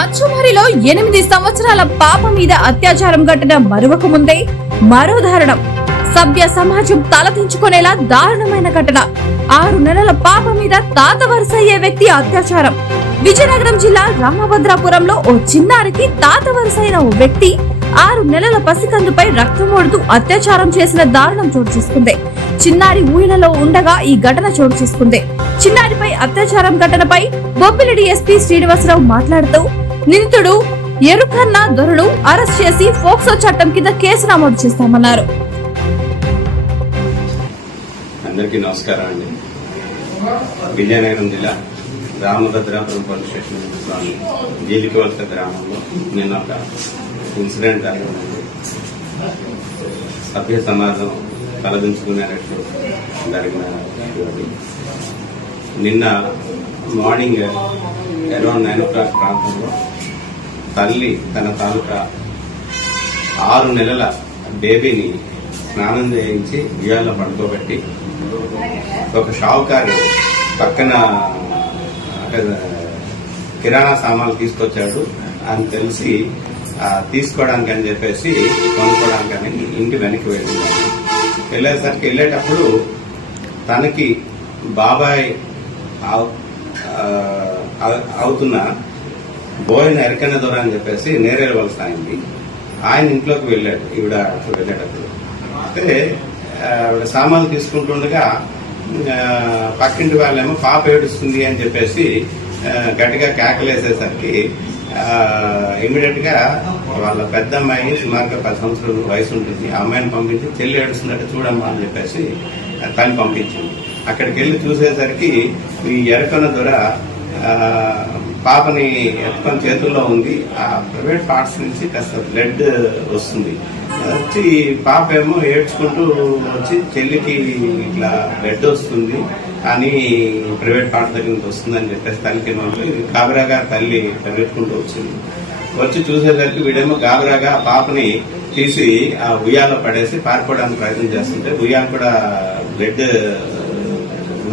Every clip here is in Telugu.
మంచుమరిలో 8 సంవత్సరాల పాప మీద అత్యాచారం ఘటన మరువక ముందే మరో దారుణం. సభ్య సమాజం తలదించుకునేలా దారుణమైన ఘటన. 6 నెలల పాప మీద తాత వరుస అయ్యే వ్యక్తి అత్యాచారం. విజయనగరం జిల్లా రామభద్రాపురంలో ఓ చిన్నారికి తాత వరుస అయిన ఓ వ్యక్తి 6 నెలల పసికందుపై రక్తమోడుతూ అత్యాచారం చేసిన దారుణం చోటు చేసుకుంది. చిన్నారి ఊయలలో ఉండగా ఈ ఘటన చోటు చేసుకుంది. చిన్నారిపై అత్యాచారం ఘటనపై బొబ్బిలి ఎస్పీ శ్రీనివాసరావు మాట్లాడుతూ నిందితుడు ఎరుకన్న దొరను అరెస్ట్ చేసి ఫోక్సో చట్టం కింద కేసు నమోదు చేస్తామన్నారు. అందరికీ నమస్కారం అండి. విజయనగరం జిల్లా రామభద్రాపురం పోలీస్ స్టేషన్ జీలికవలస గ్రామంలో నిన్న ఒక ఇన్సిడెంట్ జరిగింది. సభ్య సమాజం తలదించుకునేటట్లు జరిగిన నిన్న మార్నింగ్ అరౌండ్ 9 o'clock ప్రాంతంలో తల్లి తన తాలూకా 6 నెలల బేబీని స్నానం చేయించి ఉయ్యాల్లో పడుకోబెట్టి ఒక షావుకారు పక్కన కిరాణా సామాన్లు తీసుకొచ్చాడు అని తెలిసి తీసుకోవడానికి అని చెప్పేసి కొనుక్కోవడానికని ఇంటి వెనక్కి వెళ్ళేటప్పుడు తనకి బాబాయ్ అవుతున్న బోయిన ఎరకన్న దొర అని చెప్పేసి నేరేడు వలస అయింది. ఆయన ఇంట్లోకి వెళ్ళాడు ఈవిడ వెళ్ళేటప్పుడు. అయితే ఆవిడ సామాన్లు తీసుకుంటుండగా పక్కింటి వాళ్ళేమో పాప ఏడుస్తుంది అని చెప్పేసి గట్టిగా కేకలేసేసరికి ఇమీడియట్ గా వాళ్ళ పెద్ద అమ్మాయి సుమారుగా 10 సంవత్సరాల వయసు ఉంటుంది. ఆ అమ్మాయిని పంపించి చెల్లి ఏడుస్తున్నట్టు చూడమ్మా అని చెప్పేసి తల్లి పంపించింది. అక్కడికి వెళ్ళి చూసేసరికి ఈ ఎరకన్న దొర పాపని ఎత్తుకొని చేతుల్లో ఉంది. ఆ ప్రైవేట్ పార్ట్స్ నుంచి కాస్త బ్లడ్ వస్తుంది. వచ్చి పాప ఏమో ఏడ్చుకుంటూ వచ్చి చెల్లికి ఇట్లా బ్లడ్ వస్తుంది అని ప్రైవేట్ పార్ట్ దగ్గర నుంచి వస్తుందని చెప్పేసి తల్లికి గాబరాగా తల్లి పరిగెత్తుకుంటూ వచ్చింది. వచ్చి చూసేసరికి వీడేమో గాబరాగా పాపని తీసి ఆ ఉయ్యాలో పడేసి పారిపోవడానికి ప్రయత్నం చేస్తుంటే ఉయ్యాల కూడా బ్లడ్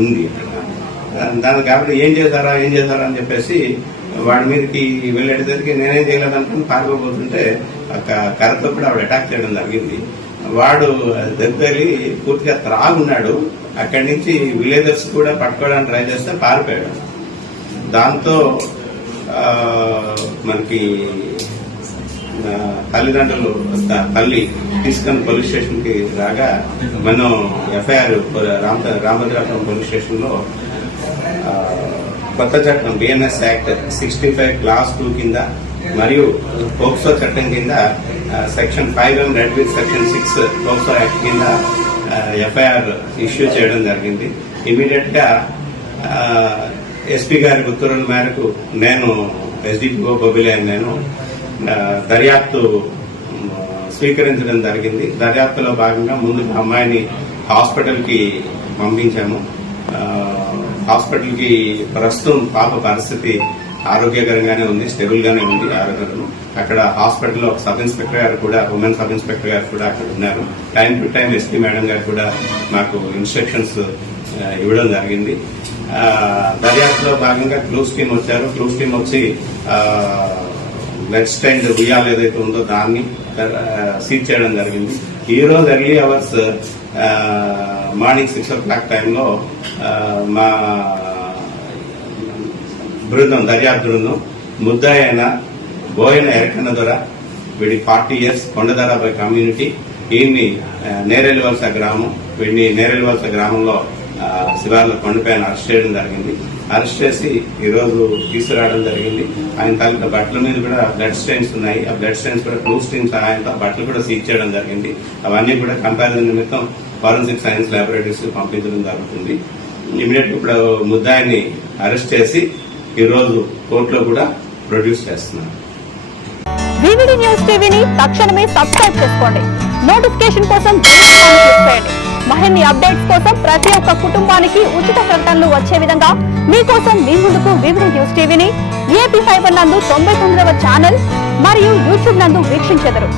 ఉంది. దాని కాబట్టి ఏం చేశారా అని చెప్పేసి వాడి మీదకి వెళ్ళేటరికి నేనేం చేయలేదనుకుని పారిపోతుంటే కర్రతో కూడా ఆవిడ అటాక్ చేయడం జరిగింది. వాడు దగ్గరి పూర్తిగా త్రాగున్నాడు. అక్కడి నుంచి విలేజర్స్ కూడా పట్టుకోవడానికి ట్రై చేస్తే పారిపోయాడు. దాంతో మనకి తల్లిదండ్రులు తల్లి తీసుకుని పోలీస్ స్టేషన్ కి రాగా మనం ఎఫ్ఐఆర్ రామభద్రాపురం పోలీస్ స్టేషన్ లో కొత్త చట్టం బిఎన్ఎస్ యాక్ట్ 65 క్లాస్ 2 కింద మరియు పోక్సో చట్టం కింద section 5M red with section 6 POCSO act కింద ఎఫ్ఐఆర్ ఇష్యూ చేయడం జరిగింది. ఇమీడియట్ గా ఎస్పీ గారి ఉత్తర్వుల మేరకు నేను ఎస్డిపిఓ బొబ్బిలి నేను దర్యాప్తు స్వీకరించడం జరిగింది. దర్యాప్తులో భాగంగా ముందు అమ్మాయిని హాస్పిటల్ కి పంపించాము. హాస్పిటల్ కి ప్రస్తుతం పాప పరిస్థితి ఆరోగ్యకరంగానే ఉంది, స్టేబుల్ గానే ఉంది ఆరోగ్యం. అక్కడ హాస్పిటల్లో ఒక సబ్ ఇన్స్పెక్టర్ గారు కూడా, ఉమెన్ సబ్ ఇన్స్పెక్టర్ గారు కూడా అక్కడ ఉన్నారు. Time to time SP madam గారు కూడా మాకు ఇన్స్ట్రక్షన్స్ ఇవ్వడం జరిగింది. దర్యాప్తులో భాగంగా క్లూస్ టీమ్ వచ్చారు. క్లూస్ టీమ్ వచ్చి బ్లడ్ స్టైన్డ్ ఉయ్యాలు ఏదైతే ఉందో దాన్ని సీజ్ చేయడం జరిగింది. ఈ రోజు ఎర్లీ అవర్స్ మార్నింగ్ 6 o'clock టైంలో మా దర్యాప్తు బృందం ముద్దాయి అయిన బోయిన ఎరకన్న దొర, వీడి 40 years, కొండదరాబాయ్ కమ్యూనిటీ, వీడిని నేరేడు వలస గ్రామం, వీడిని నేరేడు వలస గ్రామంలో శివార్ల కొండపైన అరెస్ట్ చేయడం జరిగింది. అరెస్ట్ చేసి ఈ రోజు తీసుకురావడం జరిగింది. ఆయన తాలూకా బట్టల మీద కూడా బ్లడ్ స్టెయిన్స్ ఉన్నాయి. ఆ బ్లడ్ స్టెయిన్స్ కూడా క్లూస్ టీమ్ సహాయంతో బట్టలు కూడా సీజ్ చేయడం జరిగింది. అవన్నీ కూడా కంపారిజన్ నిమిత్తం ఫారెన్సిక్ సైన్స్ ల్యాబొరేటరీస్ పంపించడం జరుగుతుంది. ఇమీడియట్ ఇప్పుడు ముద్దాయిని అరెస్ట్ చేసి ఈ రోజు కోర్టులో కూడా ప్రొడ్యూస్ చేస్తున్నారు. వివిడి న్యూస్ టీవీని తక్షణమే సబ్స్క్రైబ్ చేసుకోండి. నోటిఫికేషన్ కోసం క్లిక్ చేయండి. మరిన్ని అప్డేట్స్ కోసం ప్రతి ఒక్క కుటుంబానికి ఉచిత ప్రకటనలు వచ్చే విధంగా మీకోసం మీ ముందుకు వివిడి న్యూస్ టీవీని ఏపీ ఫైబర్ నందు 99వ ఛానల్ మరియు యూట్యూబ్ నందు వీక్షించెదరు.